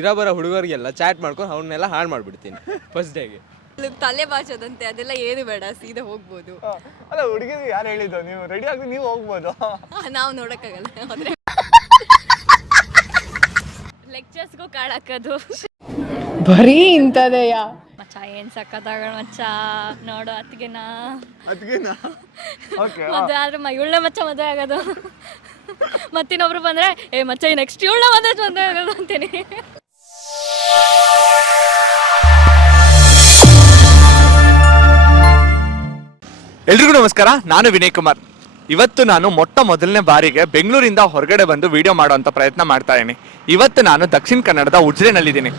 ಇರೋ ಹುಡುಗರಿಗೆಲ್ಲ ಚಾಟ್ ಮಾಡ್ಕೊಂಡು ಅವನ್ನೆಲ್ಲ ಹಾಳು ಮಾಡ್ಬಿಡ್ತೀನಿ ಫಸ್ಟ್ ಡೇಗೆ. ತಲೆ ಬಾಚೋದಂತೆ ಅದೆಲ್ಲ ಏನು ಬೇಡ, ಸೀದಾ ಹೋಗ್ಬೋದು. ಅಲ್ಲ ಹುಡುಗಿಗೆ ಯಾರು ಹೇಳಿದ್ದು? ನೀವು ರೆಡಿ ಆಗಿ ನೀವು ಹೋಗ್ಬೋದು. ನಾವು ನೋಡಕ್ಕಾಗಲ್ಲ ಅಂದ್ರೆ ಲೆಕ್ಚರ್ಸ್ಗೂ ಕಾಳಾಕೋದು. ಬರೀ ಇಂಥದೆಯಾ ಮಚ್ಚ ಏನ್ ಸಕ್ಕತ್ತಾಗ ಮಚ್ಚ ನೋಡು ಅತ್ತಿಗೆನಾ ಮದುವೆ ಆದ್ರೆ ಇವಳ ಮಚ್ಚ ಮದುವೆ ಆಗೋದು. ಮತ್ತಿನ್ನೊಬ್ರು ಬಂದ್ರೆ ಮಚ್ಚ ನೆಕ್ಸ್ಟ್ ಇವಳ ಮದುವೆ ಆಗೋದು ಅಂತೀನಿ. ಎಲ್ರಿಗೂ ನಮಸ್ಕಾರ, ನಾನು ವಿನಯ್ ಕುಮಾರ್. ಇವತ್ತು ನಾನು ಮೊದಲನೇ ಬಾರಿಗೆ ಬೆಂಗಳೂರಿಂದ ಹೊರಗಡೆ ಬಂದು ವಿಡಿಯೋ ಮಾಡುವಂಥ ಪ್ರಯತ್ನ ಮಾಡ್ತಾ ಇದ್ದೀನಿ. ಇವತ್ತು ನಾನು ದಕ್ಷಿಣ ಕನ್ನಡದ ಉಜಿರೆನಲ್ಲಿದ್ದೀನಿ.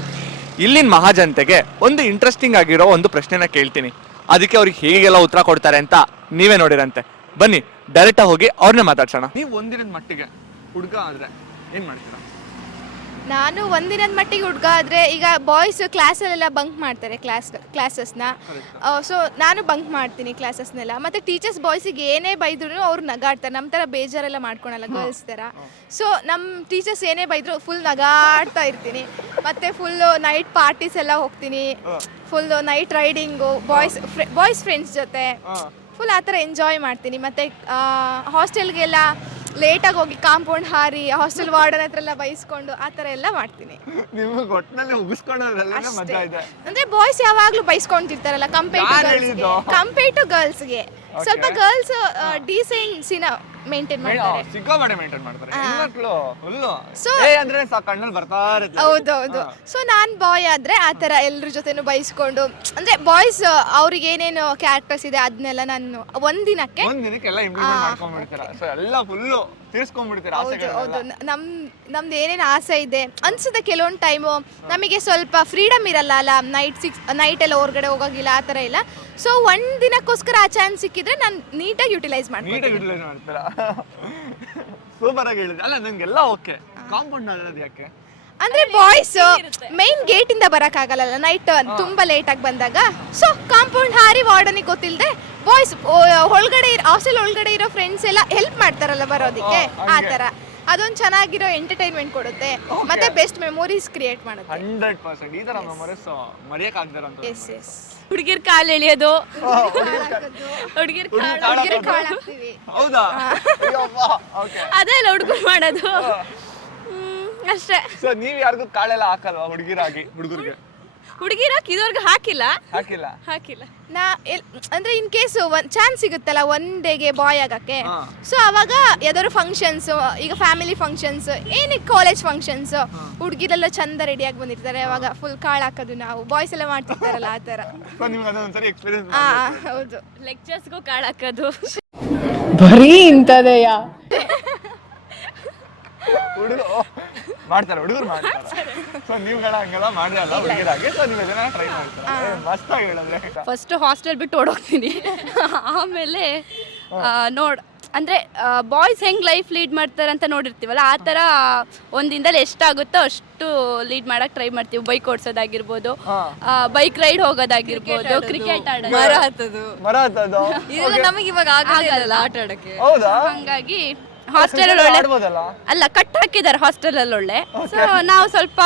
ಇಲ್ಲಿನ ಮಹಾಜನತೆಗೆ ಒಂದು ಇಂಟ್ರೆಸ್ಟಿಂಗ್ ಆಗಿರೋ ಒಂದು ಪ್ರಶ್ನೆನ ಕೇಳ್ತೀನಿ. ಅದಕ್ಕೆ ಅವ್ರಿಗೆ ಹೇಗೆಲ್ಲ ಉತ್ತರ ಕೊಡ್ತಾರೆ ಅಂತ ನೀವೇ ನೋಡಿರಂತೆ. ಬನ್ನಿ ಡೈರೆಕ್ಟಾಗಿ ಹೋಗಿ ಅವ್ರನ್ನೇ ಮಾತಾಡ್ಸೋಣ. ನೀವು ಒಂದಿನದ ಮಟ್ಟಿಗೆ ಹುಡುಗ ಆದರೆ ಏನು ಮಾಡ್ತೀರಾ? ನಾನು ಒಂದಿನದ ಮಟ್ಟಿಗೆ ಹುಡುಗ ಆದರೆ, ಈಗ ಬಾಯ್ಸ್ ಕ್ಲಾಸಲ್ಲೆಲ್ಲ ಬಂಕ್ ಮಾಡ್ತಾರೆ ಕ್ಲಾಸಸ್ನ. ಸೊ ನಾನು ಬಂಕ್ ಮಾಡ್ತೀನಿ ಕ್ಲಾಸಸ್ನೆಲ್ಲ. ಮತ್ತು ಟೀಚರ್ಸ್ ಬಾಯ್ಸಿಗೆ ಏನೇ ಬೈದ್ರು ಅವ್ರು ನಗಾಡ್ತಾರೆ. ನಮ್ಮ ಥರ ಬೇಜಾರೆಲ್ಲ ಮಾಡ್ಕೊಳಲ್ಲ ಗರ್ಲ್ಸ್ ಥರ. ಸೊ ನಮ್ಮ ಟೀಚರ್ಸ್ ಏನೇ ಬೈದ್ರು ಫುಲ್ ನಗಾಡ್ತಾ ಇರ್ತೀನಿ. ಮತ್ತು ಫುಲ್ಲು ನೈಟ್ ಪಾರ್ಟೀಸ್ ಎಲ್ಲ ಹೋಗ್ತೀನಿ. Full night riding boys friends ಜೊತೆ ಫುಲ್ ಆ ಥರ ಎಂಜಾಯ್ ಮಾಡ್ತೀನಿ. ಮತ್ತು ಹಾಸ್ಟೆಲ್ಗೆಲ್ಲ ಲೇಟಾಗಿ ಹೋಗಿ ಕಾಂಪೌಂಡ್ ಹಾರಿ ಹಾಸ್ಟೆಲ್ ವಾರ್ಡನ್ ಹತ್ರ ಎಲ್ಲ ಬೈಸ್ಕೊಂಡು ಆ ಥರ ಎಲ್ಲ ಮಾಡ್ತೀನಿ. ಅಂದ್ರೆ ಬಾಯ್ಸ್ ಯಾವಾಗಲೂ ಬೈಸ್ಕೊಂತಿರ್ತಾರಲ್ಲ ಕಂಪೇರ್ ಟು ಗರ್ಲ್ಸ್ಗೆ. ಸ್ವಲ್ಪ ಗರ್ಲ್ಸ್ ಡೀಸೆನ್ಸಿನ ಮೇಂಟೈನ್ ಮಾಡ್ತಾರೆ. ಹೌದೌದು. ಸೊ ನಾನ್ ಬಾಯ್ ಆದ್ರೆ ಆ ತರ ಎಲ್ಲರ ಜೊತೆನೂ ಬೈಸ್ಕೊಂಡು, ಅಂದ್ರೆ ಬಾಯ್ಸ್ ಅವ್ರಿಗೆ ಏನೇನು ಕ್ಯಾರೆಕ್ಟರ್ಸ್ ಇದೆ ಅದನ್ನೆಲ್ಲ ನಾನು ಒಂದಿನಕ್ಕೆ ಹೌದು ನಮ್ದು ಏನೇನು ಆಸೆ ಇದೆ ಅನ್ಸುತ್ತೆ. ಕೆಲವೊಂದು ಟೈಮು ನಮಗೆ ಸ್ವಲ್ಪ ಫ್ರೀಡಮ್ ಇರಲ್ಲ ಅಲ್ಲ, ನೈಟ್ ಎಲ್ಲ ಹೊರಗಡೆ ಹೋಗೋಗಿಲ್ಲ ಆ ಥರ ಇಲ್ಲ. ಸೊ ಒಂದು ದಿನಕ್ಕೋಸ್ಕರ ಆ ಚಾನ್ಸ್ ಸಿಕ್ಕಿದ್ರೆ ನಾನು ನೀಟಾಗಿ ಯುಟಿಲೈಸ್ ಮಾಡ್ತೀನಿ. ಸೂಪರ್ ಆಗಿ ಹೇಳಿದೆ. ಅಲ್ಲ ನಂಗೆಲ್ಲ ಓಕೆ. ಕಾಂಪೌಂಡ್ ಅಲ್ಲದ ಯಾಕೆ ಅಂದ್ರೆ ಬಾಯ್ಸ್ ಮೈನ್ ಗೇಟ್ ಇಂದ ಬರಕ್ಕಾಗಲ್ಲ ನೈಟ್ ತುಂಬಾ ಲೇಟ್ ಆಗಿ ಬಂದಾಗ. ಸೊ ಕಾಂಪೌಂಡ್ ಹಾರಿ ವಾರ್ಡನಿಗೆ ಗೊತ್ತಿಲ್ಲದೆ ಬಾಯ್ಸ್ ಒಳಗಡೆ ಹಾಸ್ಟೆಲ್ ಒಳಗಡೆ ಇರೋ ಫ್ರೆಂಡ್ಸ್ ಎಲ್ಲ ಹೆಲ್ಪ್ ಮಾಡ್ತಾರಲ್ಲ ಬರೋದಕ್ಕೆ. ಆ ತರ ಅದೊಂದು ಚೆನ್ನಾಗಿರೋ ಎಂಟರ್ಟೈನ್ಮೆಂಟ್ ಕೊಡುತ್ತೆ. ಮತ್ತೆ ಬೆಸ್ಟ್ ಮೆಮೊರೀಸ್ ಕ್ರಿಯೇಟ್ ಮಾಡುತ್ತೆ. 100% ಈ ತರ ಮೆಮೊರೀಸ್ ಮರೆಯಕ್ಕೆ ಆಗದಿರೋ ಅಂತ. Yes yes. ಹುಡುಗಿರ್ ಕಾಲು ಎಳೆಯೋದು, ಹುಡುಗಿರ್ ಕಾಲು ಹೌದಾ? ಅದೆಲ್ಲ ಹುಡುಗರು ಮಾಡೋದು ಅಷ್ಟೇ. ಸೊ ನೀವು ಯಾರಿಗೂ ಕಾಳೆಲ್ಲ ಹಾಕಲ್ವಾ ಹುಡುಗಿರಾಗಿ? ಹುಡುಗಿರಾಗಿ ಇದುವರೆಗೂ ಹಾಕಿಲ್ಲ. ಅಂದ್ರೆ ಇನ್ ಕೇಸ್ ಚಾನ್ಸ್ ಸಿಗುತ್ತಲ್ಲ ಒನ್ ಡೇಗೆ ಬಾಯ್ ಆಗಕ್ಕೆ. ಸೊ ಅವಾಗ ಯಾವ್ದಾದ್ರು ಫಂಕ್ಷನ್ಸ್, ಈಗ ಫ್ಯಾಮಿಲಿ ಫಂಕ್ಷನ್ಸ್, ಏನಕ್ಕೆ ಕಾಲೇಜ್ ಫಂಕ್ಷನ್ಸ್, ಹುಡುಗಿರೆಲ್ಲ ಚಂದ ರೆಡಿಯಾಗಿ ಬಂದಿರ್ತಾರೆ. ಅವಾಗ ಫುಲ್ ಕಾಳು ಹಾಕೋದು ನಾವು ಬಾಯ್ಸ್ ಎಲ್ಲ ಮಾಡ್ತಿರ್ತಾರಲ್ಲ ಆ ಥರ. ಹೌದು. ಲೆಕ್ಚರ್ಸ್ಗೂ ಕಾಳು ಹಾಕೋದು. ಬರೀ ಇಂಥದೆಯಾ? ಹುಡುಗರು ಮಾಡ್ತಾರೆ. ಸೊ ನೀವುಗಳ ಹಂಗೆಲ್ಲ ಮಾಡಲ್ಲ ಹುಡುಗಿರಾಗಿ. ಸೊ ನೀವು ಇದನ್ನ ಟ್ರೈ ಮಾಡ್ತೀರಾ? ಮಸ್ತಾಗಿ ಹೇಳಿದ್ರೆ. ಫಸ್ಟ್ ಹಾಸ್ಟೆಲ್ ಬಿಟ್ಟು ಓಡೋಗ್ತೀನಿ. ಆಮೇಲೆ ಅಂದರೆ ಬಾಯ್ಸ್ ಹೆಂಗೆ ಲೈಫ್ ಲೀಡ್ ಮಾಡ್ತಾರೆ ಅಂತ ನೋಡಿರ್ತೀವಲ್ಲ, ಆ ಥರ ಒಂದಿಂದಲೇ ಎಷ್ಟಾಗುತ್ತೋ ಅಷ್ಟು ಲೀಡ್ ಮಾಡೋಕ್ಕೆ ಟ್ರೈ ಮಾಡ್ತೀವಿ. ಬೈಕ್ ಓಡಿಸೋದಾಗಿರ್ಬೋದು, ಬೈಕ್ ರೈಡ್ ಹೋಗೋದಾಗಿರ್ಬೋದು, ಕ್ರಿಕೆಟ್ ಆಡೋದು, ಮರ ಹತ್ತೋದು ಇದೆಲ್ಲ ನಮಗೆ ಇವಾಗ ಆಗಲ್ಲ ಆಟ ಆಡೋಕ್ಕೆ. ಹಾಗಾಗಿ ಹಾಸ್ಟೆಲ್ ಅಲ್ಲ ಕಟ್ ಹಾಕಿದ್ದಾರೆ ಹಾಸ್ಟೆಲ್ ಅಲ್ಲಿ ಒಳ್ಳೆ. ಸೊ ನಾವು ಸ್ವಲ್ಪ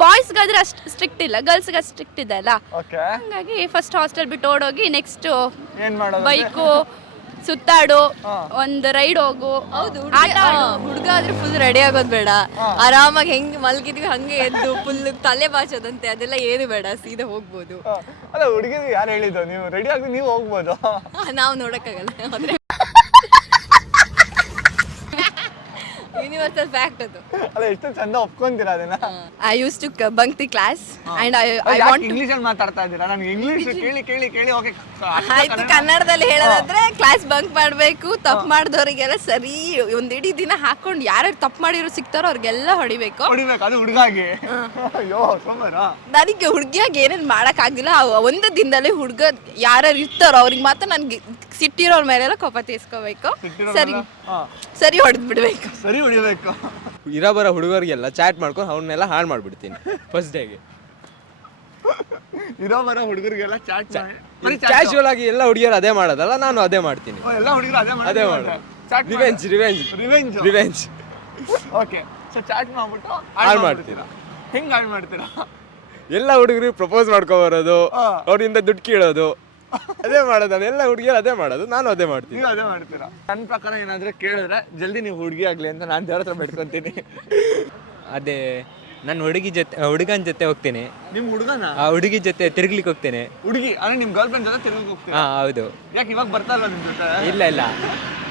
ಬಾಯ್ಸ್ಗಾದ್ರೆ ಅಷ್ಟು ಸ್ಟ್ರಿಕ್ಟ್ ಇಲ್ಲ, ಗರ್ಲ್ಸ್ಗೆ ಅಷ್ಟು ಸ್ಟ್ರಿಕ್ಟ್ ಇದೆ ಅಲ್ಲ. ಹಂಗಾಗಿ ಫಸ್ಟ್ ಹಾಸ್ಟೆಲ್ ಬಿಟ್ಟು ಓಡೋಗಿ ನೆಕ್ಸ್ಟ್ ಬೈಕು ಸುತ್ತಾಡು, ಒಂದು ರೈಡ್ ಹೋಗು. ಹೌದು, ಹುಡುಗ ಆದ್ರೆ ಫುಲ್ ರೆಡಿ ಆಗೋದು ಬೇಡ. ಆರಾಮಾಗಿ ಹೆಂಗ್ ಮಲ್ಗಿದ್ವಿ ಹಂಗೆ ಎದ್ದು ಫುಲ್ ತಲೆ ಬಾಚೋದಂತೆ ಅದೆಲ್ಲ ಏನು ಬೇಡ, ಸೀದಾ ಹೋಗ್ಬೋದು. ಅಲ್ಲ ಹುಡುಗಿಗೆ ಯಾರು ಹೇಳಿದ್ದು? ನೀವು ರೆಡಿ ಆಗಿ ನೀವು ಹೋಗ್ಬೋದು. ನಾವು ನೋಡಕ್ಕಾಗಲ್ಲ ಅಂದ್ರೆ ಯೂನಿವರ್ಸಲ್ ಫ್ಯಾಕ್ಟ್ ಅದು. ಅಲ್ಲ ಎಷ್ಟು ಚಂದ ಒಪ್ಕೊಂತೀರಾ ಅದನ್ನ. I use to bunk the class and I want English ಅಲ್ಲಿ ಮಾತಾಡ್ತಾ ಇದ್ದೀರಾ? ನಾನು ಇಂಗ್ಲಿಷ್ ಕೇಳಿ ಓಕೆ. ಆಯ್ತು, ಕನ್ನಡದಲ್ಲಿ ಹೇಳೋದಾದ್ರೆ ಕ್ಲಾಸ್ ಬಂಕ್ ಮಾಡಬೇಕು. ತಪ್ಪು ಮಾಡಿದವರಿಗೆಲ್ಲ ಸರಿ ಒಂದ್ ಇಡೀ ದಿನ ಹಾಕೊಂಡು ಯಾರ್ಯಾರು ತಪ್ಪು ಮಾಡಿರೋ ಸಿಗ್ತಾರೋ ಅವ್ರಿಗೆಲ್ಲ ಹೊಡಿಬೇಕು. ಅದು ಹುಡುಗಾಗಿ. ಅಯ್ಯೋ ಸೋಮರ, ನನಗೆ ಹುಡುಗಿಯಾಗಿ ಏನೇನು ಮಾಡೋಕ್ಕಾಗಿಲ್ಲ. ಒಂದು ದಿನದಲ್ಲಿ ಹುಡುಗ ಯಾರ್ಯಾರು ಇರ್ತಾರೋ ಅವ್ರಿಗೆ ಮಾತ್ರ ನನ್ಗೆ ಸಿಟ್ಟಿರೋರ್ ಮೇಲೆಲ್ಲ ಕೋಪ ತೀರ್ಸ್ಕೋಬೇಕು. ಸರಿ ಹೊಡೆದ್ಬಿಡ್ಬೇಕು. ಇರೋ ಹುಡುಗರಿಗೆಲ್ಲ ಚಾಟ್ ಮಾಡ್ಕೊಂಡು ಅವನ್ನೆಲ್ಲ ಹಾಳು ಮಾಡ್ಬಿಡ್ತೀನಿ ಫಸ್ಟ್ ಡೇಗೆ. ಹುಡುಗರಿಗೆಲ್ಲ ಕ್ಯಾಶುವಲ್ ಆಗಿ ಎಲ್ಲ ಹುಡುಗಿಯರು ಅದೇ ಮಾಡೋದಲ್ಲ, ನಾನು ಅದೇ ಮಾಡ್ತೀನಿ. ಅದೇ ಮಾಡೋದು. ರಿವೆಂಜ್. ಓಕೆ. ಸೊ ಚಾಟ್ ಮಾಡ್ಬಿಟ್ಟು ಹಾಳು ಮಾಡ್ತೀರಾ? ಹೆಂಗ್ ಹಾಳು ಮಾಡ್ತೀರಾ? ಎಲ್ಲ ಹುಡುಗರು ಪ್ರಪೋಸ್ ಮಾಡ್ಕೊಬರೋದು, ಅವರಿಂದ ದುಡ್ಡು ಕೀಳೋದು, ಅದೇ ಮಾಡೋದು. ಎಲ್ಲ ಹುಡುಗಿಯರು ಅದೇ ಮಾಡೋದು, ನಾನು ಅದೇ ಮಾಡ್ತೀನಿ. ನೀವು ಅದೇ ಮಾಡ್ತೀರಾ? ನನ್ನ ಪ್ರಕಾರ ಏನಾದ್ರೆ ಕೇಳಿದ್ರೆ ಜಲ್ದಿ ನೀವು ಹುಡುಗಿ ಆಗ್ಲಿ ಅಂತ ನಾನು ದೇವ್ರ ಹತ್ರ ಬೇಡ್ಕೊಂತೀನಿ. ಅದೇ ನಾನು ಹುಡುಗನ ಜೊತೆ ಹೋಗ್ತೇನೆ. ನಿಮ್ ಹುಡುಗನ ಆ ಹುಡುಗಿ ಜೊತೆ ತಿರ್ಗ್ಲಿಕ್ಕೆ ಹೋಗ್ತೇನೆ. ಹುಡುಗಿ ಅಂದ್ರೆ ನಿಮ್ ಗರ್ಲ್ ಫ್ರೆಂಡ್ ಜೊತೆ ತಿರುಗಿ ಹೋಗ್ತೀರಾ? ಹಾ ಹೌದು. ಯಾಕೆ ಇವಾಗ ಬರ್ತಾ ಇಲ್ಲ ನಿಮ್ ಜೊತೆ? ಇಲ್ಲ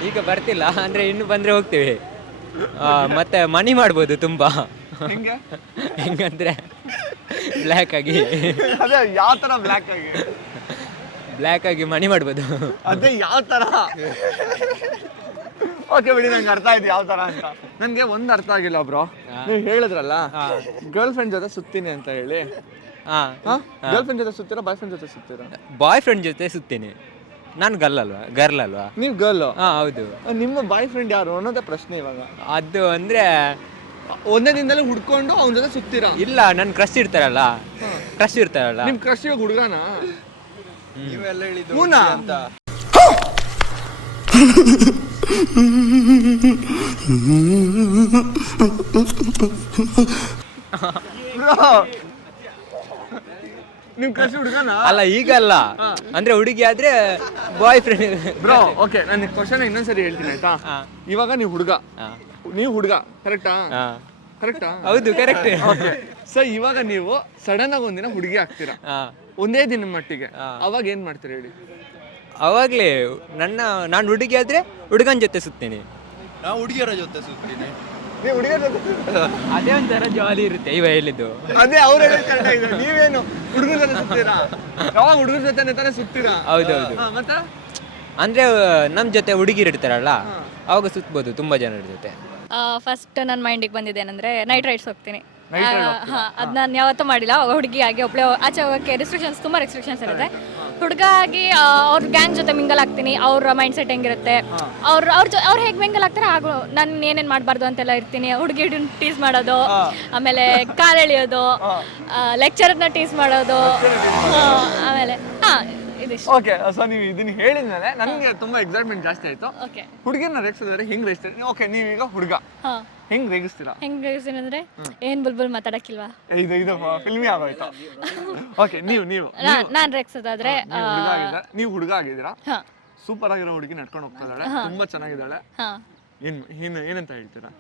ಈಗ ಬರ್ತಿಲ್ಲ, ಅಂದ್ರೆ ಇನ್ನು ಬಂದ್ರೆ ಹೋಗ್ತೇವೆ. ಮತ್ತೆ ಮನಿ ಮಾಡ್ಬೋದು ತುಂಬಾ. ಹೆಂಗೆ? ಹೆಂಗಂದ್ರೆ ಬ್ಲ್ಯಾಕ್ ಆಗಿ ಅದೇ ಯಾವ ತರ ಬ್ಲ್ಯಾಕ್ ಆಗಿ ಮನಿ ಮಾಡ್ಬೋದು. ಅದೇ ಯಾವ ತರ? ಓಕೆ ಬಿಡಿ, ನಂಗೆ ಅರ್ಥ ಆಯ್ತು ಯಾವ ತರ ಅಂತ. ನನ್ಗೆ ಒಂದ್ ಅರ್ಥ ಆಗಿಲ್ಲ ಬ್ರೋ. ನೀವು ಹೇಳಿದ್ರಲ್ಲ ಗರ್ಲ್ ಫ್ರೆಂಡ್ ಜೊತೆ ಸುತ್ತೀನಿ ಅಂತ ಹೇಳಿ. ಗರ್ಲ್ ಫ್ರೆಂಡ್ ಜೊತೆ ಸುತ್ತೀರಾ, ಬಾಯ್ ಫ್ರೆಂಡ್ ಜೊತೆ ಸುತ್ತೀರಾ? ಬಾಯ್ ಫ್ರೆಂಡ್ ಜೊತೆ ಸುತ್ತೇನೆ. ನಾನು ಗರ್ಲ್ ಅಲ್ವಾ? ನೀವು ಗರ್ಲ್? ಹೌದು. ನಿಮ್ಮ ಬಾಯ್ ಫ್ರೆಂಡ್ ಯಾರು ಅನ್ನೋದೇ ಪ್ರಶ್ನೆ ಇವಾಗ. ಅದು ಅಂದ್ರೆ ಒಂದೇ ದಿನದಲ್ಲಿ ಹುಡ್ಕೊಂಡು ಅವನ ಜೊತೆ ಸುತ್ತೀರಾ? ಇಲ್ಲ, ನನ್ ಕ್ರಶ್ ಇರ್ತಾರಲ್ಲ. ನಿಮ್ ಕ್ರಶ್ ಇವಾಗ ಹುಡುಗನ? ನೀವೆಲ್ಲ ಹೇಳಿದ್ದು ಹೂನಾ? ಅಂತ. ನಿಮ್ ಕ್ರಶ್ ಹುಡುಗನ? ಅಲ್ಲ, ಈಗಲ್ಲ. ಅಂದ್ರೆ ಹುಡುಗಿ ಆದ್ರೆ ಬಾಯ್ ಫ್ರೆಂಡ್. ಬ್ರೋ ಓಕೆ, ನಾನು ಕ್ವಶನ್ ಇನ್ನೊಂದ್ಸರಿ ಹೇಳ್ತೀನಿ ಆಯ್ತಾ? ಇವಾಗ ನೀವು ಹುಡುಗ ಕರೆಕ್ಟಾ? ಕರೆಕ್ಟಾ? ಹೌದು, ಕರೆಕ್ಟ್. ಸೊ ಇವಾಗ ನೀವು ಸಡನ್ ಆಗಿ ಒಂದಿನ ಹುಡುಗಿ ಆಗ್ತೀರಾ, ಒಂದೇ ದಿನ ಮಟ್ಟಿಗೆ. ಅವಾಗ ಏನ್ ಮಾಡ್ತೀರಾ ಹೇಳಿ? ಅವಾಗ್ಲೇ ನಾನು ಹುಡುಗಿ ಆದ್ರೆ ಹುಡುಗನ ಜೊತೆ ಸುತ್ತೇನೆ. ನಾವು ಹುಡುಗಿಯರ ಜೊತೆ ಸುತ್ತೀನಿ. ನೀವು ಹುಡುಗ ಅದೇ ಒಂಥರ ಜಾಲಿ ಇರುತ್ತೆ. ಇವ ಹೇಳಿದ್ದು ಅದೇ ಅವ್ರು ಹೇಳಿದ್ ಕರೆಕ್ಟ್ ಆಗಿದೆ. ನೀವೇನು ಹುಡುಗನ ಜೊತೆ ಸುತ್ತೀರಾ? ಯಾವಾಗ ಹುಡುಗರ ಜೊತೆ ತಾನೇ ಸುತ್ತೀರಾ? ಹೌದೌದು. ಮತ್ತೆ ಅಂದ್ರೆ ನಮ್ ಜೊತೆ ಹುಡುಗಿರು ಇರ್ತಾರಲ್ಲ, ಅವಾಗ ಸುತ್ತಬಹುದು ತುಂಬಾ ಜನರ ಜೊತೆ. ಫಸ್ಟ್ ನನ್ನ ಮೈಂಡಿಗೆ ಬಂದಿದ್ದೇನೆಂದ್ರೆ ನೈಟ್ ರೈಡ್ಸ್ ಹೋಗ್ತೀನಿ. ಅದು ನಾನು ಯಾವತ್ತೂ ಮಾಡಿಲ್ಲ. ಹುಡುಗಿ ಆಗಿ ಒಬ್ಬಳೆ ಆಚೆ ಹೋಗೋಕ್ಕೆ ತುಂಬ ರೆಸ್ಟ್ರಿಕ್ಷನ್ಸ್ ಇರುತ್ತೆ. ಹುಡುಗ ಆಗಿ ಅವ್ರ ಗ್ಯಾಂಗ್ ಜೊತೆ ಮಿಂಗಲ್ ಆಗ್ತೀನಿ. ಅವ್ರ ಮೈಂಡ್ ಸೆಟ್ ಹೆಂಗಿರುತ್ತೆ, ಅವ್ರು ಹೇಗೆ ಮಿಂಗಲ್ ಆಗ್ತಾರೆ ಹಾಗೂ ನಾನು ಏನೇನು ಮಾಡಬಾರ್ದು ಅಂತೆಲ್ಲ ಇರ್ತೀನಿ. ಹುಡುಗಿ ಟೀಸ್ ಮಾಡೋದು, ಆಮೇಲೆ ಕಾಲು ಎಳೆಯೋದು, ಲೆಕ್ಚರ್ನ ಟೀಸ್ ಮಾಡೋದು, ಆಮೇಲೆ ಇದಿಷ್ಟು. ಓಕೆ, ಸೊ ನೀವು ಇದನ್ನ ಹೇಳಿದ್ಮೇಲೆ ನನಗೆ ತುಂಬಾ ಎಕ್ಸೈಟ್ಮೆಂಟ್ ಜಾಸ್ತಿ ಆಯ್ತು. ಹುಡುಗಿನ ರೇಗಿಸಿದ್ರೆ ಹೆಂಗ್ ರೇಗಿಸ್ತೀರಿ? ಓಕೆ, ನೀವೀಗ ಹುಡುಗ, ಹೆಂಗ್ ರೇಗಿಸ್ತೀರಾ? ಹೆಂಗ್ ರೇಗಿಸ್ತೀನಿ ಅಂದ್ರೆ ಏನ್ ಬುಲ್ಬುಲ್ ಮಾತಾಡಕ್ಕಿಲ್ವಾ? ಇದು ಫಿಲ್ಮಿ ಆಗೋಯ್ತು. ಓಕೆ, ನೀವು ನಾನ್ ರೇಗಿಸೋದಾದ್ರೆ ನೀವು ಹುಡುಗ ಆಗಿದ್ದೀರಾ, ಸೂಪರ್ ಆಗಿರೋ ಹುಡುಗಿ ನಡ್ಕೊಂಡು ಹೋಗ್ತಾ ಇದ್ದಾಳೆ, ತುಂಬಾ ಚೆನ್ನಾಗಿದ್ದಾಳೆ. ಏನಂತ ಹೇಳ್ತೀರಾ?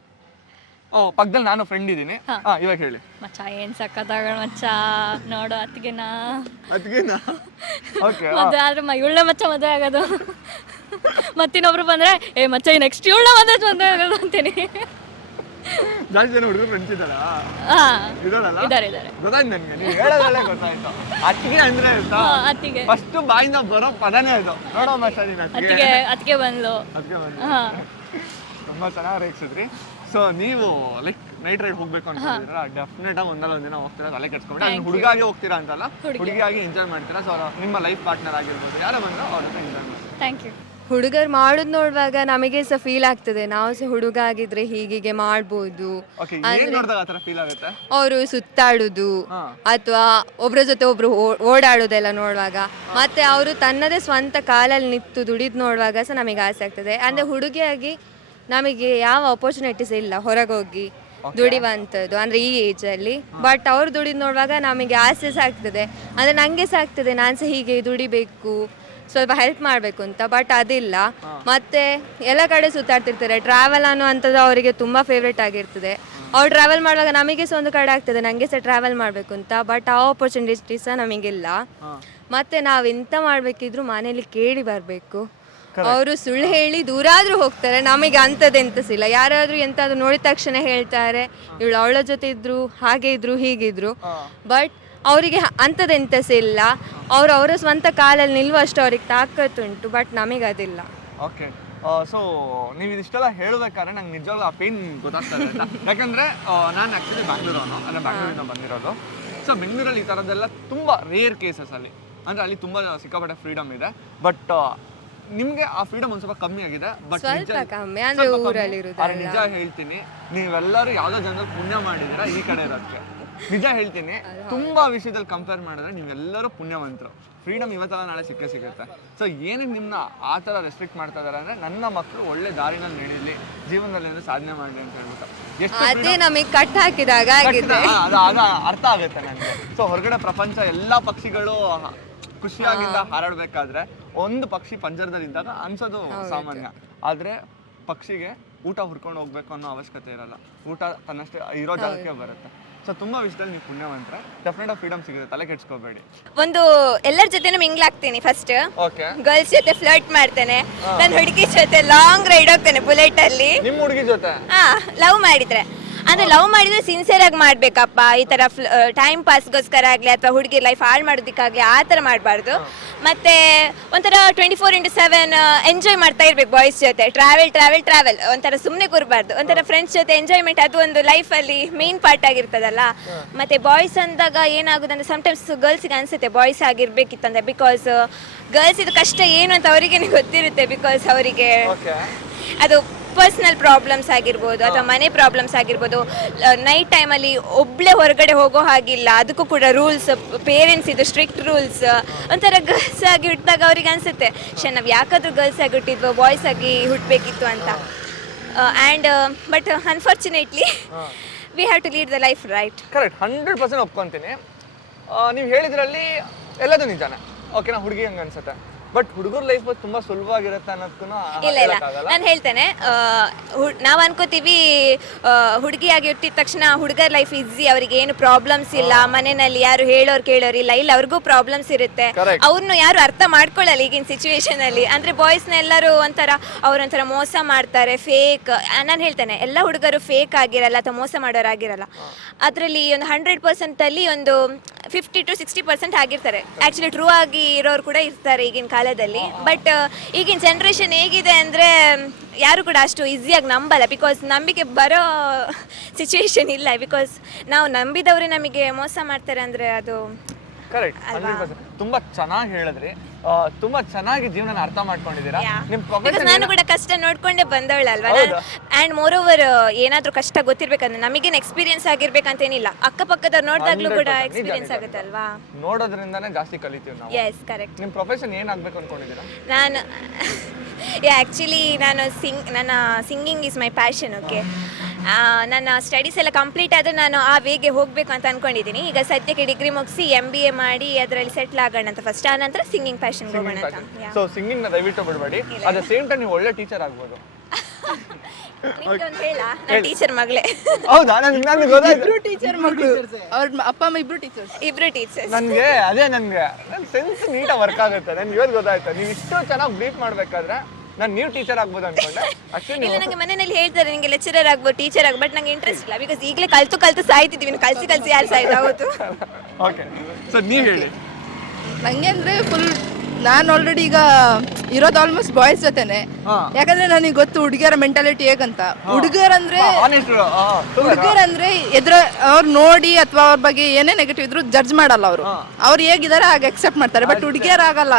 ಪಕ್ಕದಲ್ಲಿ ನಾನು ಫ್ರೆಂಡ್ ಇದ್ದೀನಿ, ಇವಾಗ ಹೇಳಿ. ಮಚ್ಚ ಏನ್ ಸಕ್ಕತ್ತಾಗ ಮಚ್ಚ ನೋಡು, ಅತ್ತಿಗೆನಾ ಓಕೆ. ಮದುವೆ ಆದ್ರೆ ಇವಳ ಮಚ್ಚ ಮದುವೆ ಆಗೋದು. ಮತ್ತಿನ್ನೊಬ್ರು ಬಂದ್ರೆ ಮಚ್ಚ ನೆಕ್ಸ್ಟ್ ಇವಳ ಮದುವೆ ಆಗೋದು ಅಂತೀನಿ. ಜಾಸ್ತಿ ಜನ ಹುಡುಗರು ಫ್ರೆಂಡ್ಸ್ ಇದ್ದಾರಾ? ಇದಾರೆ. ಗೊತ್ತಾಯ್ತು ನನಗೆ, ನೀವು ಹೇಳೋದಲ್ಲೇ ಗೊತ್ತಾಯ್ತು. ಅತ್ತಿಗೆ ಅಂದ್ರೆ ಅತ್ತಿಗೆ ಫಸ್ಟ್ ಬಾಯಿಂದ ಬರೋ ಪದನೇ ಅದು. ನೋಡೋ ಮಚ್ಚ ನೀನು ಅತ್ತಿಗೆ ಬಂದ್ಲು. ತುಂಬಾ ಚೆನ್ನಾಗಿ ರೇಗಿಸಿದ್ರಿ. ಸೊ ನೀವು ಲೈಕ್ ನೈಟ್ ರೈಡ್ ಹೋಗ್ಬೇಕು ಅನ್ಕೊಂಡಿದ್ದೀರಾ, ಡೆಫಿನೆಟ್ ಆಗಿ ಒಂದಲ್ಲ ಒಂದಿನ ಹೋಗ್ತೀರಾ, ತಲೆ ಕೆಡ್ಸ್ಕೊಂಡ್ಬಿಟ್ಟು. ಹುಡುಗಾಗಿ ಹೋಗ್ತೀರಾ ಅಂತಲ್ಲ, ಹುಡುಗಿಯಾಗಿ ಎಂಜಾಯ್ ಮಾಡ್ತೀರಾ. ಸೊ ನಿಮ್ಮ ಲೈಫ್ ಪಾರ್ಟ್ನರ್ ಆಗಿರ್ಬೋದು, ಯಾರೋ ಬಂದ್ರು ಅವ್ರ ಹತ್ರ ಎಂಜಾಯ್ ಮಾಡಿ. Thank you. ಹುಡುಗರು ಮಾಡೋದು ನೋಡುವಾಗ ನಮಗೆ ಸಹ ಫೀಲ್ ಆಗ್ತದೆ, ನಾವು ಸಹ ಹುಡುಗ ಆಗಿದ್ರೆ ಹೀಗೆ ಮಾಡ್ಬೋದು. ಅವರು ಸುತ್ತಾಡುದು ಅಥವಾ ಒಬ್ರ ಜೊತೆ ಒಬ್ರು ಓಡಾಡುದೆಲ್ಲ ನೋಡುವಾಗ, ಮತ್ತೆ ಅವರು ತನ್ನದೇ ಸ್ವಂತ ಕಾಲಲ್ಲಿ ನಿಂತು ದುಡಿದು ನೋಡುವಾಗ ಸಹ ನಮಗೆ ಆಸೆ ಆಗ್ತದೆ. ಅಂದ್ರೆ ಹುಡುಗಿಯಾಗಿ ನಮಗೆ ಯಾವ ಅಪರ್ಚುನಿಟೀಸ್ ಇಲ್ಲ ಹೊರಗೋಗಿ ದುಡಿಯುವಂಥದ್ದು, ಅಂದರೆ ಈ ಏಜಲ್ಲಿ. ಬಟ್ ಅವ್ರು ದುಡಿದು ನೋಡುವಾಗ ನಮಗೆ ಆಸೆ ಸಹ ಆಗ್ತದೆ, ಅಂದರೆ ನನಗೆ ಸಹ ಆಗ್ತದೆ ನಾನು ಸಹ ಹೀಗೆ ದುಡಿಬೇಕು, ಸ್ವಲ್ಪ ಹೆಲ್ಪ್ ಮಾಡಬೇಕು ಅಂತ. ಬಟ್ ಅದಿಲ್ಲ. ಮತ್ತು ಎಲ್ಲ ಕಡೆ ಸುತ್ತಾಡ್ತಿರ್ತಾರೆ. ಟ್ರಾವೆಲ್ ಅನ್ನುವಂಥದ್ದು ಅವರಿಗೆ ತುಂಬ ಫೇವ್ರೇಟ್ ಆಗಿರ್ತದೆ. ಅವ್ರು ಟ್ರಾವೆಲ್ ಮಾಡುವಾಗ ನಮಗೆ ಸಹ ಒಂದು ಕಡೆ ಆಗ್ತದೆ ನನಗೆ ಸಹ ಟ್ರಾವೆಲ್ ಮಾಡಬೇಕು ಅಂತ. ಬಟ್ ಆ ಆಪರ್ಚುನಿಟೀಸ್ ಸಹ ನಮಗಿಲ್ಲ. ಮತ್ತು ನಾವು ಎಂತ ಮಾಡಬೇಕಿದ್ರು ಮನೇಲಿ ಕೇಳಿ ಬರಬೇಕು. ಅವರು ಸುಳ್ಳು ಹೇಳಿ ದೂರಾದರೂ ಹೋಗ್ತಾರೆ, ನಮಗೆ ಅಂಥದ್ದೆಂತಸಿಲ್ಲ. ಯಾರಾದರೂ ಎಂತಾದರೂ ನೋಡಿದ ತಕ್ಷಣ ಹೇಳ್ತಾರೆ ಇವಳು ಅವಳ ಜೊತೆ ಇದ್ರು, ಹಾಗೆ ಇದ್ರು, ಹೀಗಿದ್ರು. ಬಟ್ ಅವರಿಗೆ ಅಂಥದ್ದೆಂತಸಿಲ್ಲ. ಅವರ ಸ್ವಂತ ಕಾಲಲ್ಲಿ ನಿಲ್ಲುವಷ್ಟು ಅವ್ರಿಗೆ ತಾಕತ್ತುಂಟು. ಬಟ್ ನಮಗೆ ಅದಿಲ್ಲ. ಓಕೆ, ಸೊ ನೀವು ಇದಿಷ್ಟೆಲ್ಲ ಹೇಳಬೇಕಾದ್ರೆ ನಂಗೆ ನಿಜವಾಗ್ಲೂ ಆ ಪೇನ್ ಗೊತ್ತಾಗ್ತದೆ. ಯಾಕಂದರೆ ನಾನು ಆ್ಯಕ್ಚುಲಿ ಬ್ಯಾಂಗ್ಳೂರವನು, ಅಂದರೆ ಬ್ಯಾಂಗ್ಳೂರಿಂದ ಬಂದಿರೋದು. ಸೊ ಬೆಂಗಳೂರಲ್ಲಿ ಈ ಥರದ್ದೆಲ್ಲ ತುಂಬ ರೇರ್ ಕೇಸಸಲ್ಲಿ, ಅಂದರೆ ಅಲ್ಲಿ ತುಂಬ ಸಿಕ್ಕಾಪಟ್ಟೆ ಫ್ರೀಡಮ್ ಇದೆ. ಬಟ್ ನಿಮ್ಗೆ ಆ ಫ್ರೀಡಮ್ ಒಂದ್ ಸ್ವಲ್ಪ ಕಮ್ಮಿ ಆಗಿದೆ. ಬಟ್ ನಿಜ ಹೇಳ್ತೀನಿ, ನೀವೆಲ್ಲರೂ ಯಾವ್ದೋ ಜನರು ಪುಣ್ಯ ಮಾಡಿದೀರಾ ಈ ಕಡೆ ಇರೋದಕ್ಕೆ. ನಿಜ ಹೇಳ್ತೀನಿ, ತುಂಬಾ ವಿಷಯದಲ್ಲಿ ಕಂಪೇರ್ ಮಾಡಿದ್ರೆ ನೀವೆಲ್ಲರೂ ಪುಣ್ಯವಂತರು. ಫ್ರೀಡಮ್ ಇವತ್ತಲ್ಲ ನಾಳೆ ಸಿಗುತ್ತೆ. ಸೊ ಏನಕ್ಕೆ ನಿಮ್ಮನ್ನ ಆ ಥರ ರೆಸ್ಟ್ರಿಕ್ಟ್ ಮಾಡ್ತಾ ಇದ್ದಾರೆ ಅಂದರೆ, ನನ್ನ ಮಕ್ಕಳು ಒಳ್ಳೆ ದಾರಿನಲ್ಲಿ ನಡೀಲಿ, ಜೀವನದಲ್ಲಿ ಸಾಧನೆ ಮಾಡಲಿ ಅಂತ ಹೇಳ್ಬಿಟ್ಟು. ಅದೇ ನಮಗೆ ಕಟ್ ಹಾಕಿದಾಗ ಆಗಿದೆ. ಅದು ಅರ್ಥ ಆಗುತ್ತೆ ನನಗೆ. ಸೊ ಹೊರಗಡೆ ಪ್ರಪಂಚ ಎಲ್ಲಾ ಪಕ್ಷಿಗಳು ಖುಷಿಯಾಗಿಂದ ಹಾರಾಡ್ಬೇಕಾದ್ರೆ ಒಂದು ಪಕ್ಷಿ ಪಂಜರದಲ್ಲಿದ್ದಾಗ ಅನ್ಸೋದು ಸಾಮಾನ್ಯ. ಆದ್ರೆ ಪಕ್ಷಿಗೆ ಊಟ ಹುಡ್ಕೊಂಡು ಹೋಗ್ಬೇಕು ಅನ್ನೋ ಅವಶ್ಯಕತೆ ಇರಲ್ಲ. ಊಟ ತನ್ನಷ್ಟೇ ಇರೋ ಜಾಗಕ್ಕೆ ಬರುತ್ತೆ. ಸೊ ತುಂಬಾ ವಿಷಯದಲ್ಲಿ ನೀವು ಪುಣ್ಯವಂತ್ರೆ. ಡೆಫಿನೆಟ್ ಆಗಿ ಫ್ರೀಡಮ್ ಸಿಗುತ್ತೆ, ತಲೆ ಕೆಡ್ಸ್ಕೋಬೇಡಿ. ಒಂದು ಎಲ್ಲರ ಜೊತೆನೂ ಮಿಂಗ್ಲ್ ಆಗ್ತೀನಿ ಫಸ್ಟ್. ಓಕೆ. ಗರ್ಲ್ಸ್ ಜೊತೆ ಫ್ಲರ್ಟ್ ಮಾಡ್ತೇನೆ. ನನ್ನ ಹುಡುಗಿ ಜೊತೆ ಲಾಂಗ್ ರೈಡ್ ಹೋಗ್ತೇನೆ ಬುಲೆಟ್ ಅಲ್ಲಿ. ನಿಮ್ಮ ಹುಡುಗಿ ಜೊತೆ ಲವ್ ಮಾಡಿದ್ರೆ ಅಂದ್ರೆ ಲವ್ ಮಾಡಿದ್ರೆ ಸಿನ್ಸಿಯರ್ ಆಗಿ ಮಾಡ್ಬೇಕಪ್ಪ. ಈ ತರ ಟೈಮ್ ಪಾಸ್ಗೋಸ್ಕರ ಆಗ್ಲಿ ಅಥವಾ ಹುಡುಗಿ ಲೈಫ್ ಹಾಳು ಮಾಡೋದಕ್ಕಾಗ್ಲಿ ಆ ತರ ಮಾಡಬಾರ್ದು. ಮತ್ತೆ ಒಂಥರ 24/7 ಎಂಜಾಯ್ ಮಾಡ್ತಾ ಇರ್ಬೇಕು ಬಾಯ್ಸ್ ಜೊತೆ. ಟ್ರಾವೆಲ್ ಒಂಥರ ಸುಮ್ಮನೆ ಕೂರಬಾರ್ದು. ಒಂಥರ ಫ್ರೆಂಡ್ಸ್ ಜೊತೆ ಎಂಜಾಯ್ಮೆಂಟ್ ಅದು ಒಂದು ಲೈಫಲ್ಲಿ ಮೇನ್ ಪಾರ್ಟ್ ಆಗಿರ್ತದಲ್ಲ. ಮತ್ತೆ ಬಾಯ್ಸ್ ಅಂದಾಗ ಏನಾಗುದಂದ್ರೆ ಸಮ್ಟೈಮ್ಸ್ ಗರ್ಲ್ಸ್ಗೆ ಅನ್ಸುತ್ತೆ ಬಾಯ್ಸ್ ಆಗಿರ್ಬೇಕಿತ್ತಂದ್ರೆ, ಬಿಕಾಸ್ ಗರ್ಲ್ಸ್ ಇದು ಕಷ್ಟ ಏನು ಅಂತ ಅವರಿಗೇನೆ ಗೊತ್ತಿರುತ್ತೆ. ಬಿಕಾಸ್ ಅವರಿಗೆ ಅದು ಪರ್ಸ್ನಲ್ ಪ್ರಾಬ್ಲಮ್ಸ್ ಆಗಿರ್ಬೋದು ಅಥವಾ ಮನೆ ಪ್ರಾಬ್ಲಮ್ಸ್ ಆಗಿರ್ಬೋದು. ನೈಟ್ ಟೈಮಲ್ಲಿ ಒಬ್ಳೆ ಹೊರಗಡೆ ಹೋಗೋ ಹಾಗಿಲ್ಲ, ಅದಕ್ಕೂ ಕೂಡ ರೂಲ್ಸ್, ಪೇರೆಂಟ್ಸ್ ಇದು ಸ್ಟ್ರಿಕ್ಟ್ ರೂಲ್ಸ್. ಒಂಥರ ಗರ್ಲ್ಸ್ ಆಗಿ ಹುಟ್ಟಿದಾಗ ಅವ್ರಿಗೆ ಅನಿಸುತ್ತೆ ನಾವು ಯಾಕಾದ್ರೂ ಗರ್ಲ್ಸ್ ಆಗಿ ಹುಟ್ಟಿದ್ವು, ಬಾಯ್ಸ್ ಆಗಿ ಹುಟ್ಟಬೇಕಿತ್ತು ಅಂತ. And but unfortunately we have to lead the life right. Correct, 100% ಒಪ್ಕೊಂತೀನಿ. ನೀವು ಹೇಳಿದ್ರಲ್ಲಿ ಎಲ್ಲದೂ ನಿಜಾನೆ. ಓಕೆನಾ, ಹುಡುಗಿ ಹಂಗೆ ಅನ್ಸುತ್ತೆ. ಬಟ್ ಹುಡುಗರ ಲೈಫ್ ತುಂಬಾ ಸುಲಭವಾಗಿರುತ್ತೆ ಅನ್ನೋದಕ್ಕೂ ಇಲ್ಲ ನಾನು ಹೇಳ್ತೇನೆ. ನಾವು ಅನ್ಕೋತೀವಿ ಹುಡುಗಿಯಾಗಿ ಹುಟ್ಟಿದ ತಕ್ಷಣ ಹುಡುಗರ ಲೈಫ್ ಈಸಿ, ಅವ್ರಿಗೆ ಏನು ಪ್ರಾಬ್ಲಮ್ಸ್ ಇಲ್ಲ, ಮನೆಯಲ್ಲಿ ಯಾರು ಹೇಳೋರು ಕೇಳೋರು ಇಲ್ಲ. ಅವ್ರಿಗೂ ಪ್ರಾಬ್ಲಮ್ಸ್ ಇರುತ್ತೆ. ಅವ್ರನ್ನು ಯಾರು ಅರ್ಥ ಮಾಡ್ಕೊಳ್ಳಲ್ಲ ಈಗಿನ ಸಿಚುವೇಶನ್ ಅಲ್ಲಿ. ಅಂದ್ರೆ ಬಾಯ್ಸ್ನ ಎಲ್ಲರೂ ಅವ್ರೊಂಥರ ಮೋಸ ಮಾಡ್ತಾರೆ, ಫೇಕ್. ನಾನು ಹೇಳ್ತೇನೆ ಎಲ್ಲ ಹುಡುಗರು ಫೇಕ್ ಆಗಿರಲ್ಲ ಅಥವಾ ಮೋಸ ಮಾಡೋರಾಗಿರಲ್ಲ. ಅದರಲ್ಲಿ ಒಂದು 100% ಅಲ್ಲಿ ಒಂದು 50 to 60% ಆಗಿರ್ತಾರೆ. ಆಕ್ಚುಲಿ ಟ್ರೂ ಆಗಿ ಇರೋರು ಕೂಡ ಇರ್ತಾರೆ ಈಗಿನ ಕಾಲದಲ್ಲಿ. ಬಟ್ ಈಗಿನ ಜನ್ರೇಷನ್ ಹೇಗಿದೆ ಅಂದರೆ ಯಾರು ಕೂಡ ಅಷ್ಟು ಈಸಿಯಾಗಿ ನಂಬಲ್ಲ. ಬಿಕಾಸ್ ನಂಬಿಕೆ ಬರೋ ಸಿಚುವೇಶನ್ ಇಲ್ಲ. ಬಿಕಾಸ್ ನಾವು ನಂಬಿದವರೇ ನಮಗೆ ಮೋಸ ಮಾಡ್ತಾರೆ ಅಂದರೆ ಅದು ಕರೆಕ್ಟ್. 100% ತುಂಬಾ ಚೆನ್ನಾಗಿ ಹೇಳಿದ್ರಿ. ತುಂಬಾ ಚೆನ್ನಾಗಿ ಜೀವನ ಅರ್ಥ ಮಾಡ್ಕೊಂಡಿದ್ದೀರಾ. ನಿಮ್ಮ ಪ್ರೊಫೆಷನ್ ನಾನು ಕೂಡ ಕಷ್ಟ ನೋಡ್ಕೊಂಡೇ ಬಂದವಳಲ್ವಾ. ಆ್ಯಂಡ್ ಮೋರ್ ಓವರ್ ಏನಾದರೂ ಕಷ್ಟ ಗೊತ್ತಿರ್ಬೇಕಂದ್ರೆ ನಮಗೇನು ಎಕ್ಸ್ಪೀರಿಯನ್ಸ್ ಆಗಿರ್ಬೇಕಂತೇನಿಲ್ಲ, ಅಕ್ಕಪಕ್ಕದವ್ರು ನೋಡಿದಾಗ್ಲೂ ಕೂಡ ಎಕ್ಸ್ಪೀರಿಯನ್ಸ್ ಆಗುತ್ತೆ ಅಲ್ವಾ. ನೋಡೋದ್ರಿಂದಾನೇ ಜಾಸ್ತಿ ಕಲಿತೀವಿ ನಾವು. Yes correct. ನಿಮ್ಮ ಪ್ರೊಫೆಷನ್ ಏನಾಗಬೇಕು ಅನ್ಕೊಂಡಿದ್ದೀರಾ? ನಾನು ಆ್ಯಕ್ಚುಲಿ ನನ್ನ singing is my passion. Okay, ನನ್ನ ಸ್ಟಡೀಸ್ ಎಲ್ಲ ಕಂಪ್ಲೀಟ್ ಆದರೆ ನಾನು ಆ ವೇಗೆ ಹೋಗಬೇಕು ಅಂತ ಅಂದ್ಕೊಂಡಿದ್ದೀನಿ. ಈಗ ಸದ್ಯಕ್ಕೆ ಡಿಗ್ರಿ ಮುಗಿಸಿ MBA ಮಾಡಿ ಅದರಲ್ಲಿ ಸೆಟ್ಲ್ ಆಗೋಣ ಅಂತ ಫಸ್ಟ್. ಆ ನಂತರ ಸಿಂಗಿಂಗ್ ಪ್ಯಾಷನ್ಗೆ ಹೋಗೋಣ ಅಂತ. ಸೊ ಸಿಂಗಿಂಗ್ನ ದಯವಿಟ್ಟು ಬಿಡಬೇಡಿ. ಅಟ್ ದ ಸೇಮ್ ಟೈಮ್ ನೀವು ಒಳ್ಳೆ ಟೀಚರ್ ಆಗ್ಬೋದು. ನಾನು ಟೀಚರ್ ಮಗಳೇ. ಹೌದಾ? ನನಗೆ ಗೊತ್ತಾಯ್ತು. ಟೀಚರ್ ಮಗಳು, ಅವ್ರ ಅಪ್ಪ ಅಮ್ಮ ಇಬ್ರು ಟೀಚರ್ಸ್. ನನಗೆ ನನ್ನ ಸೆನ್ಸ್ ನೀಟಾಗಿ ವರ್ಕ್ ಆಗುತ್ತೆ. ನನಗೆ ಇವತ್ತು ಗೊತ್ತಾಯ್ತು. ನೀವು ಇಷ್ಟು ಚೆನ್ನಾಗಿ ಬ್ರೀಫ್ ಮಾಡಬೇಕಾದ್ರೆ ನೀವು ಟೀಚರ್ ಆಗ್ಬೋದು ಅನ್ಕೊಂಡೆ. ಇಲ್ಲ, ನಂಗೆ ಮನೆಯಲ್ಲಿ ಹೇಳ್ತಾರೆ ನಿಮಗೆ ಲೆಕ್ಚರರ್ ಆಗ್ಬೋದು, ಟೀಚರ್ ಆಗ್ಬೋದು. ಬಟ್ ನಂಗೆ ಇಂಟ್ರೆಸ್ಟ್ ಇಲ್ಲ. ಬಿಕಾಸ್ ಈಗಲೇ ಕಲ್ತು ಸಾಯ್ತಿದ್ದೀವಿ. ಕಲ್ಸಿ ಯಾರು ಸಾಯ್ತು ಆವತ್ತು. ಓಕೆ, ಸೊ ನೀವು ಹೇಳಿ. ನಂಗೆ ಅಂದ್ರೆ ಫುಲ್ ನಾನು ಆಲ್ರೆಡಿ ಈಗ ಇರೋದು ಆಲ್ಮೋಸ್ಟ್ ಬಾಯ್ಸ್ ಜೊತೆನೆ. ಯಾಕಂದ್ರೆ ನನಗೆ ಗೊತ್ತು ಹುಡುಗಿಯರ ಮೆಂಟಾಲಿಟಿ ಹೇಗಂತ. ಹುಡುಗರಂದ್ರೆ ಎದುರ ಅವ್ರು ನೋಡಿ ಅಥವಾ ಅವ್ರ ಬಗ್ಗೆ ಏನೇ ನೆಗೆಟಿವ್ ಇದ್ರು ಜಡ್ಜ್ ಮಾಡಲ್ಲ. ಅವ್ರು ಹೇಗಿದ್ದಾರೆ ಹಾಗೆ ಅಕ್ಸೆಪ್ಟ್ ಮಾಡ್ತಾರೆ. ಬಟ್ ಹುಡುಗಿಯರ್ ಆಗಲ್ಲ,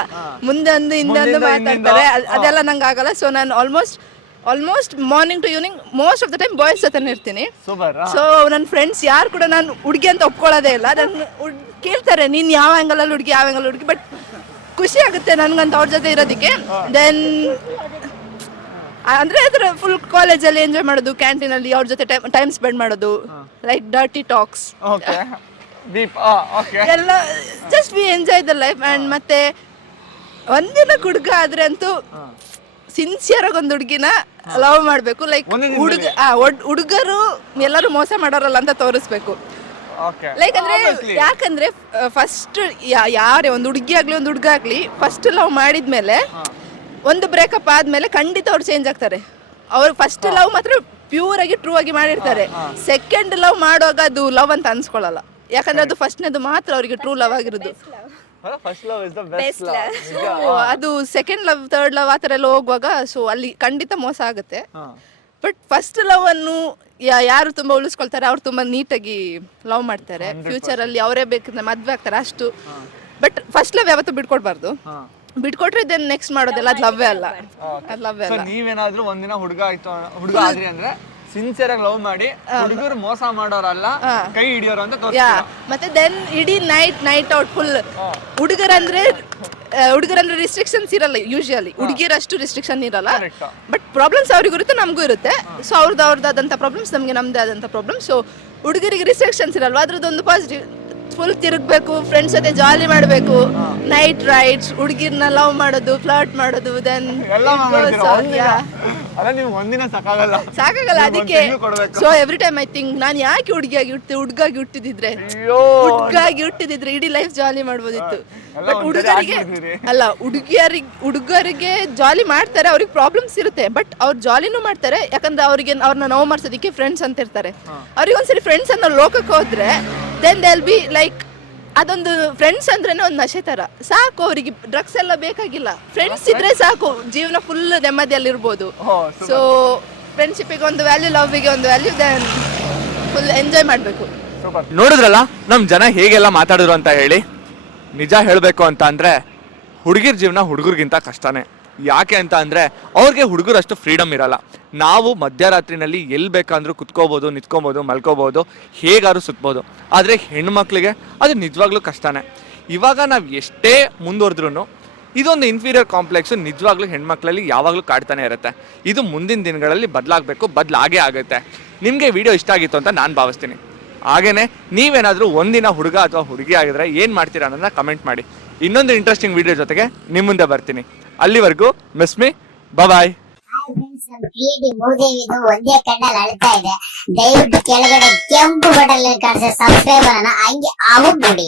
ಮುಂದೆ ಒಂದು ಹಿಂದೆ ಒಂದು ಮಾತಾಡ್ತಾರೆ. ಅದೆಲ್ಲ ನಂಗೆ ಆಗಲ್ಲ. ಸೊ ನಾನು almost morning to evening most of the time boys ಜೊತೆ ಇರ್ತೀನಿ. ಸೊ ನನ್ನ ಫ್ರೆಂಡ್ಸ್ ಯಾರು ಕೂಡ ನಾನು ಹುಡುಗಿ ಅಂತ ಒಪ್ಕೊಳ್ಳೋದೇ ಇಲ್ಲ. ನನ್ನ ಕೇಳ್ತಾರೆ ನೀನು ಯಾವ ಆ್ಯಂಗಲಲ್ಲಿ ಹುಡುಗಿ. ಬಟ್ ಖುಷಿ ಆಗುತ್ತೆ ನನಗಂತ ಅವ್ರ ಜೊತೆ ಇರೋದಕ್ಕೆ. ದೆನ್ ಅಂದರೆ ಅದರ ಫುಲ್ ಕಾಲೇಜಲ್ಲಿ ಎಂಜಾಯ್ ಮಾಡೋದು, ಕ್ಯಾಂಟೀನಲ್ಲಿ ಅವ್ರ ಜೊತೆ ಟೈಮ್ ಸ್ಪೆಂಡ್ ಮಾಡೋದು, ಲೈಕ್ ಡರ್ಟಿ ಟಾಕ್ಸ್ ಎಲ್ಲ. Just we enjoy the life. And ಮತ್ತೆ ಒಂದಿನ ಹುಡುಗ ಆದರೆ ಅಂತೂ ಸಿನ್ಸಿಯರ್ ಆಗಿ ಒಂದು ಹುಡುಗಿನ ಲವ್ ಮಾಡಬೇಕು. ಲೈಕ್ ಹುಡುಗರು ಎಲ್ಲರೂ ಮೋಸ ಮಾಡೋರಲ್ಲ ಅಂತ ತೋರಿಸ್ಬೇಕು. ಲೈಕ್ ಅಂದ್ರೆ ಯಾಕಂದ್ರೆ ಫಸ್ಟ್ ಯಾರೇ ಒಂದು ಹುಡುಗಿ ಆಗ್ಲಿ ಒಂದು ಹುಡುಗ ಆಗ್ಲಿ ಫಸ್ಟ್ ಲವ್ ಮಾಡಿದ್ಮೇಲೆ ಒಂದು ಬ್ರೇಕಪ್ ಆದ್ಮೇಲೆ ಖಂಡಿತ ಅವ್ರು ಚೇಂಜ್ ಆಗ್ತಾರೆ. ಅವ್ರು ಫಸ್ಟ್ ಲವ್ ಮಾತ್ರ ಪ್ಯೂರ್ ಆಗಿ ಟ್ರೂ ಆಗಿ ಮಾಡಿರ್ತಾರೆ. ಸೆಕೆಂಡ್ ಲವ್ ಮಾಡುವಾಗ ಅದು ಲವ್ ಅಂತ ಅನ್ಸ್ಕೊಳ್ಳಲ್ಲ. ಯಾಕಂದ್ರೆ ಅದು ಫಸ್ಟ್ನೇದು ಮಾತ್ರ ಅವ್ರಿಗೆ ಟ್ರೂ ಲವ್ ಆಗಿರೋದು. ಅದು ಸೆಕೆಂಡ್ ಲವ್, ಥರ್ಡ್ ಲವ್ ಆ ಥರ ಎಲ್ಲ ಹೋಗುವಾಗ ಸೊ ಅಲ್ಲಿ ಖಂಡಿತ ಮೋಸ ಆಗುತ್ತೆ. ಬಟ್ ಫಸ್ಟ್ ಲವ್ ಅನ್ನು ಯಾರು ತುಂಬಾ ಉಳಿಸ್ಕೊಳ್ತಾರೆ ಅವ್ರು ತುಂಬಾ ನೀಟಾಗಿ ಲವ್ ಮಾಡ್ತಾರೆ. ಫ್ಯೂಚರ್ ಅಲ್ಲಿ ಅವರೇ ಬೇಕಂದ್ರೆ ಮದ್ವೆ ಆಗ್ತಾರೆ ಅಷ್ಟು. ಬಟ್ ಫಸ್ಟ್ ಲವ್ ಯಾವತ್ತೂ ಬಿಟ್ಕೊಡ್ಬಾರ್ದು. ಬಿಟ್ಕೊಟ್ರೆ ಇದನ್ನ ನೆಕ್ಸ್ಟ್ ಮಾಡೋದೆಲ್ಲ ಅದು ಲವ್ವೇ ಅಲ್ಲ. ಅದು ಲವ್ವೇ ಅಲ್ಲ. ನೀವೇನಾದ್ರೂ ಒಂದಿನ ಹುಡುಗ ಆದ್ರಿ ಅಂದ್ರೆ ಸಿನ್ಸಿಯರ್ ಆಗಿ ಲವ್ ಮಾಡಿ ಹುಡುಗರು ಮೋಸ ಮಾಡೋರಲ್ಲ, ಕೈ ಹಿಡಿಯೋರು ಅಂತ ತೋರಿಸ್ತೀರಾ. ಮತ್ತೆ ದೆನ್ ಇಡೀ ನೈಟ್ ಔಟ್ ಫುಲ್ ಹುಡುಗರಂದ್ರೆ ಹುಡುಗರಂದ್ರೆ ರಿಸ್ಟ್ರಿಕ್ಷನ್ಸ್ ಇರಲ್ಲ ಯೂಶುವಲಿ, ಹುಡುಗಿಯರಷ್ಟು ರಿಸ್ಟ್ರಿಕ್ಷನ್ ಇರಲ್ಲ. ಬಟ್ ಪ್ರಾಬ್ಲಮ್ಸ್ ಅವ್ರಿಗೂ ಇರುತ್ತೆ, ನಮಗೂ ಇರುತ್ತೆ. ಸೊ ಅವ್ರದ್ದಾದಂಥ ಪ್ರಾಬ್ಲಮ್ಸ್, ನಮಗೆ ನಮ್ಮದೇ ಆದಂಥ ಪ್ರಾಬ್ಲಮ್. ಸೊ ಹುಡುಗರಿಗೆ ರಿಸ್ಟ್ರಿಕ್ಷನ್ಸ್ ಇರಲ್ವ, ಅದ್ರದ್ದೊಂದು ಪಾಸಿಟಿವ್. ಫುಲ್ ತಿರುಗಬೇಕು, ಫ್ರೆಂಡ್ಸ್ ಜೊತೆ ಜಾಲಿ ಮಾಡಬೇಕು, ನೈಟ್ ರೈಡ್ಸ್, ಹುಡುಗಿರ್ನ ಲವ್ ಮಾಡೋದು, ಫ್ಲರ್ಟ್ ಮಾಡೋದು, ದೆನ್ ಸಾಕಾಗಲ್ಲ. ಅದಕ್ಕೆ so every time I think ನಾನು ಯಾಕೆ ಹುಡುಗಿಯಾಗಿ ಹುಡುಗಾಗಿ ಹುಟ್ಟಿದಿದ್ರೆ ಇಡೀ ಲೈಫ್ ಜಾಲಿ ಮಾಡ್ಬೋದಿತ್ತು. ಬಟ್ ಹುಡುಗರಿಗೆ ಜಾಲಿ ಮಾಡ್ತಾರೆ, ಅವ್ರಿಗೆ ಪ್ರಾಬ್ಲಮ್ಸ್ ಇರುತ್ತೆ, ಬಟ್ ಅವ್ರು ಜಾಲಿನೂ ಮಾಡ್ತಾರೆ. ಯಾಕಂದ್ರೆ ಅವ್ರನ್ನ ನೋವು ಮಾಡ್ಸೋದಕ್ಕೆ ಫ್ರೆಂಡ್ಸ್ ಅಂತ ಇರ್ತಾರೆ. ಅವ್ರಿಗೆ ಒಂದ್ಸರಿ ಫ್ರೆಂಡ್ಸ್ ಅನ್ನೋ ಲೋಕಕ್ಕೆ ಹೋದ್ರೆ then they will be like, ಅದೊಂದು ಫ್ರೆಂಡ್ಸ್ ಅಂದ್ರೇನೆ ಒಂದು ನಶೆ ತರ ಸಾಕು. ಅವರಿಗೆ ಡ್ರಗ್ಸ್ ಎಲ್ಲ ಬೇಕಾಗಿಲ್ಲ, ಫ್ರೆಂಡ್ಸ್ ಇದ್ರೆ ಸಾಕು, ಜೀವನ ಫುಲ್ ನೆಮ್ಮದಿಯಲ್ಲಿರ್ಬೋದು. ಸೊ ಫ್ರೆಂಡ್ಶಿಪ್ಪಿಗೆ ಒಂದು ವ್ಯಾಲ್ಯೂ, ಲವ್ಗೆ ಒಂದು ವ್ಯಾಲ್ಯೂ, ದೆನ್ ಫುಲ್ ಎಂಜಾಯ್ ಮಾಡಬೇಕು. ನೋಡಿದ್ರಲ್ಲ ನಮ್ ಜನ ಹೇಗೆಲ್ಲ ಮಾತಾಡಿದ್ರು ಅಂತ ಹೇಳಿ. ನಿಜ ಹೇಳಬೇಕು ಅಂತ ಅಂದ್ರೆ ಹುಡುಗಿರ್ ಜೀವನ ಹುಡುಗರಿಗಿಂತ ಕಷ್ಟನೇ. ಯಾಕೆ ಅಂತ ಅಂದ್ರೆ ಅವ್ರಿಗೆ ಹುಡುಗರಷ್ಟು ಫ್ರೀಡಮ್ ಇರಲ್ಲ. ನಾವು ಮಧ್ಯರಾತ್ರಿನಲ್ಲಿ ಎಲ್ಲಿ ಬೇಕಂದ್ರೂ ಕುತ್ಕೋಬೋದು, ನಿಂತ್ಕೊಬೋದು, ಮಲ್ಕೋಬೋದು, ಹೇಗಾದ್ರೂ ಸುತ್ಬೋದು. ಆದರೆ ಹೆಣ್ಮಕ್ಳಿಗೆ ಅದು ನಿಜವಾಗ್ಲೂ ಕಷ್ಟನೇ. ಇವಾಗ ನಾವು ಎಷ್ಟೇ ಮುಂದುವರೆದ್ರೂ ಇದೊಂದು ಇನ್ಫೀರಿಯರ್ ಕಾಂಪ್ಲೆಕ್ಸು ನಿಜವಾಗ್ಲೂ ಹೆಣ್ಮಕ್ಳಲ್ಲಿ ಯಾವಾಗಲೂ ಕಾಡ್ತಾನೆ ಇರುತ್ತೆ. ಇದು ಮುಂದಿನ ದಿನಗಳಲ್ಲಿ ಬದಲಾಗೇ ಆಗುತ್ತೆ. ನಿಮಗೆ ವಿಡಿಯೋ ಇಷ್ಟ ಆಗಿತ್ತು ಅಂತ ನಾನು ಭಾವಿಸ್ತೀನಿ. ಹಾಗೇನೆ ನೀವೇನಾದರೂ ಒಂದಿನ ಹುಡುಗ ಅಥವಾ ಹುಡುಗಿ ಆಗಿದ್ರೆ ಏನು ಮಾಡ್ತೀರಾ ಅನ್ನೋದನ್ನ ಕಮೆಂಟ್ ಮಾಡಿ. ಇನ್ನೊಂದು ಇಂಟ್ರೆಸ್ಟಿಂಗ್ ವಿಡಿಯೋ ಜೊತೆಗೆ ನಿಮ್ಮ ಮುಂದೆ ಬರ್ತೀನಿ. ಅಲ್ಲಿವರೆಗೂ ಮಿಸ್ ಮೀ, ಬಾಯ್. ಕ್ರಿಯೇಟಿವ್ ಮೂದೇವಿದು ಒಂದೇ ಕಣ್ಣಲ್ಲಿ ಅಳ್ತಾ ಇದೆ. ದಯವಿಟ್ಟು ಕೆಳಗಡೆ ಕೆಂಪು ಬಟನ್ ಕಾಣಿಸೋ ಸಬ್ಸ್ಕ್ರೈಬರ್ ಅನ್ನ ಹಂಗೆ ಆಗ್ಬಿಡಿ.